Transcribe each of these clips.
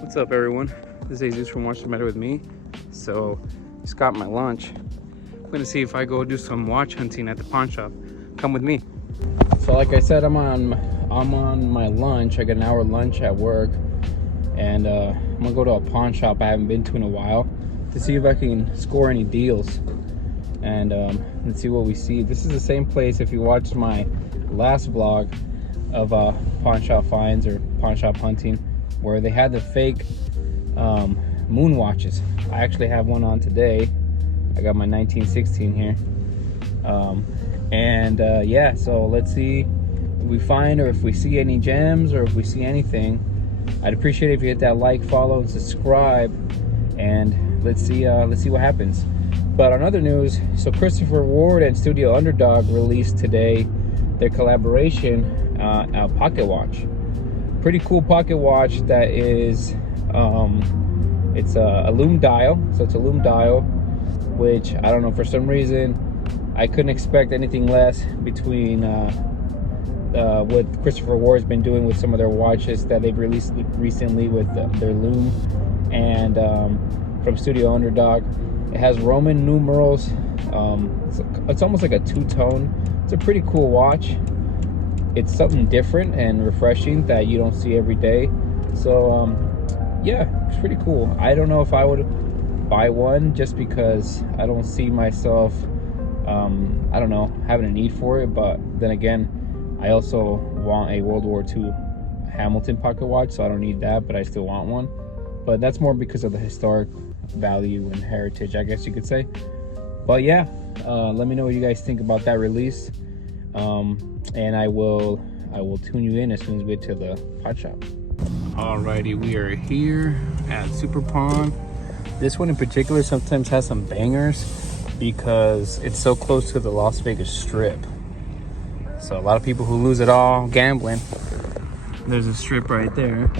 What's up, everyone? This is Jesus from Watch the Matter with me. So, just got my lunch. I'm gonna see if I go do some watch hunting at the pawn shop. Come with me. So, like I said, I'm on my lunch. I got an hour lunch at work, and I'm gonna go to a pawn shop I haven't been to in a while to see if I can score any deals. And let's see what we see. This is the same place, if you watched my last vlog of pawn shop finds or pawn shop hunting, where they had the fake moon watches. I actually have one on today. I got my 1916 here. Yeah, so let's see if we find, or if we see any gems, or if we see anything. I'd appreciate it if you hit that like, follow, and subscribe, and let's see what happens. But on other news, so Christopher Ward and Studio Underdog released today their collaboration, a pocket watch. Pretty cool pocket watch that is, it's a lume dial. So it's a lume dial, which I don't know, for some reason, I couldn't expect anything less between what Christopher Ward's been doing with some of their watches that they've released recently with their lume, and from Studio Underdog. It has Roman numerals. It's almost like a two-tone. It's a pretty cool watch. It's something different and refreshing that you don't see every day. So yeah, it's pretty cool. I don't know if I would buy one, just because I don't see myself, I don't know, having a need for it. But then again, I also want a World War II Hamilton pocket watch, so I don't need that, but I still want one. But that's more because of the historic value and heritage, I guess you could say. But yeah, let me know what you guys think about that release, and I will tune you in as soon as we get to the pawn shop. Alrighty, we are here at Super Pawn. This one in particular sometimes has some bangers because it's so close to the Las Vegas Strip. So a lot of people who lose it all gambling. There's a strip right there.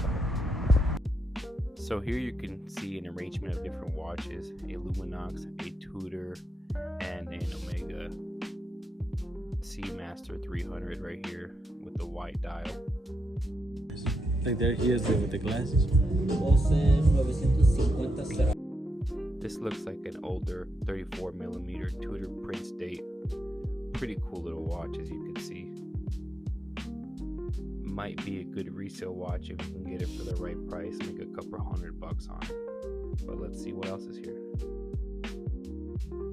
So here you can see an arrangement of different watches: a Luminox, a Tudor, and an Omega Seamaster 300 right here with the white dial. Like there he is with the glasses. This looks like an older 34mm Tudor Prince date. Pretty cool little watch, as you can see. Might be a good resale watch if you can get it for the right price, make a couple $100 on it. But let's see what else is here.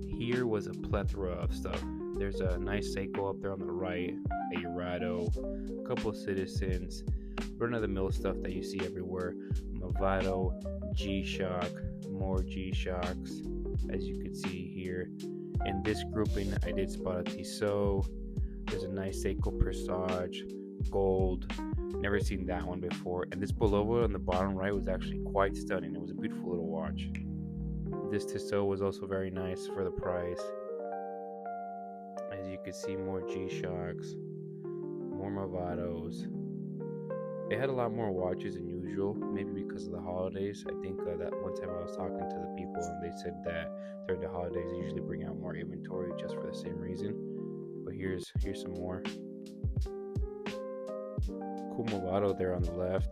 Here was a plethora of stuff. There's a nice Seiko up there on the right, a Urado, a couple of Citizens, run-of-the-mill stuff that you see everywhere. Movado, G-Shock, more G-Shocks, as you can see here. In this grouping, I did spot a Tissot. There's a nice Seiko Presage, gold. Never seen that one before. And this pullover on the bottom right was actually quite stunning. It was a beautiful little watch. This Tissot was also very nice for the price. As you can see, more G-Shocks, more Movados. They had a lot more watches than usual, maybe because of the holidays. I think that one time I was talking to the people and they said that during the holidays they usually bring out more inventory just for the same reason. But here's some more. Cool Movado there on the left.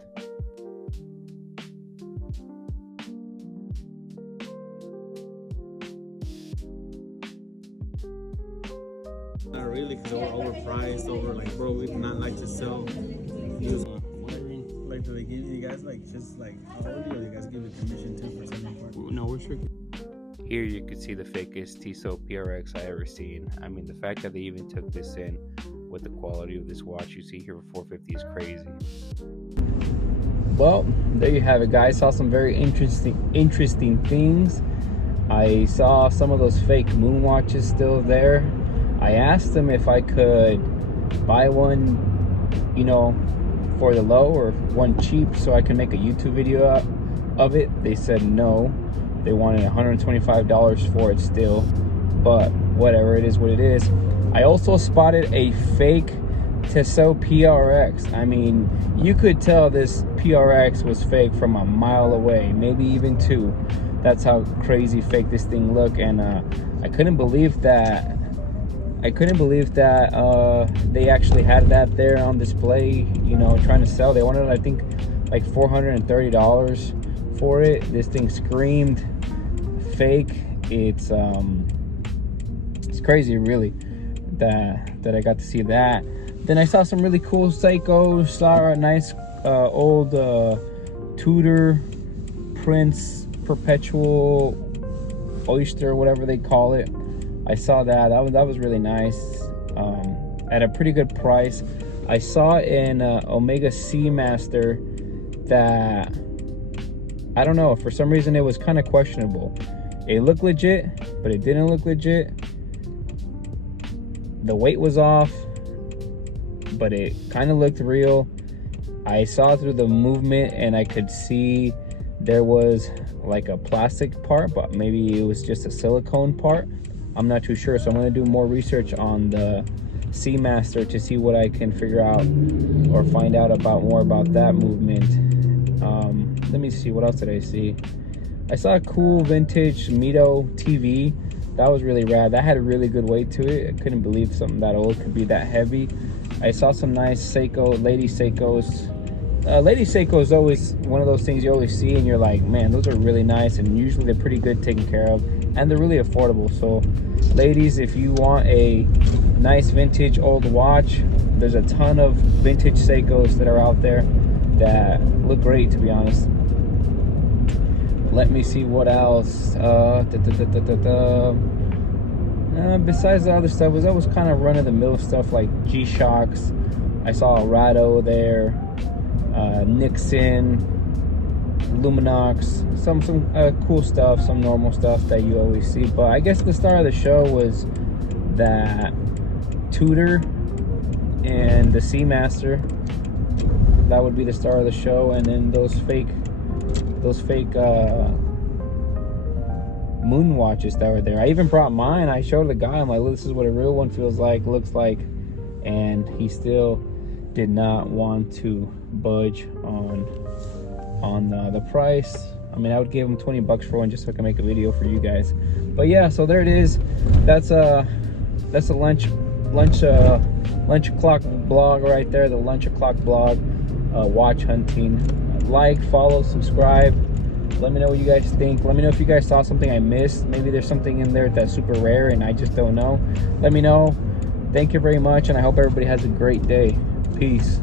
Not really, because they're overpriced, bro, we do not like to sell. Like, do they give you guys just hourly, or they guys give you commission too for selling parts? No, we're sure. Here you can see the fakest Tissot PRX I ever seen. I mean, the fact that they even took this in with the quality of this watch you see here for $450 is crazy. Well, there you have it, guys. Saw some very interesting things. I saw some of those fake moon watches still there. I asked them if I could buy one, you know, for the low, or one cheap so I can make a YouTube video of it. They said no. They wanted $125 for it still, but whatever, it is what it is. I also spotted a fake Tissot PRX. I mean, you could tell this PRX was fake from a mile away, maybe even two. That's how crazy fake this thing looked. And I couldn't believe that they actually had that there on display, you know, trying to sell. They wanted, I think, like $430. for it. This thing screamed fake. It's crazy, really, that I got to see that. Then I saw some really cool Seikos. Saw a nice old Tudor Prince Perpetual Oyster, whatever they call it. I saw that. That was really nice, at a pretty good price. I saw an Omega Seamaster that, I don't know, for some reason it was kind of questionable. It looked legit, but it didn't look legit. The weight was off, but it kind of looked real. I saw through the movement and I could see there was like a plastic part, but maybe it was just a silicone part. I'm not too sure, so I'm going to do more research on the Seamaster to see what I can figure out or find out more about that movement. Let me see, what else did I see? I saw a cool vintage Mito TV. That was really rad. That had a really good weight to it. I couldn't believe something that old could be that heavy. I saw some nice Seiko, Lady Seikos. Lady Seiko is always one of those things you always see and you're like, man, those are really nice, and usually they're pretty good taken care of and they're really affordable. So ladies, if you want a nice vintage old watch, there's a ton of vintage Seikos that are out there that look great, to be honest. Let me see what else. Besides the other stuff, that was kind of run-of-the-mill stuff like G-Shocks. I saw a Rado there, Nixon, Luminox, some cool stuff, some normal stuff that you always see. But I guess the star of the show was that Tudor and the Seamaster. That would be the star of the show, and then those fake moon watches that were there. I even brought mine. I showed the guy, I'm like, look, this is what a real one feels like, looks like, and he still did not want to budge on the price. I mean, I would give him 20 bucks for one just so I can make a video for you guys. But yeah, so there it is. That's a lunch o'clock blog right there, the lunch o'clock blog, watch hunting. Like, follow, subscribe. Let me know what you guys think. Let me know if you guys saw something I missed. Maybe there's something in there that's super rare and I just don't know. Let me know. Thank you very much, and I hope everybody has a great day. Peace.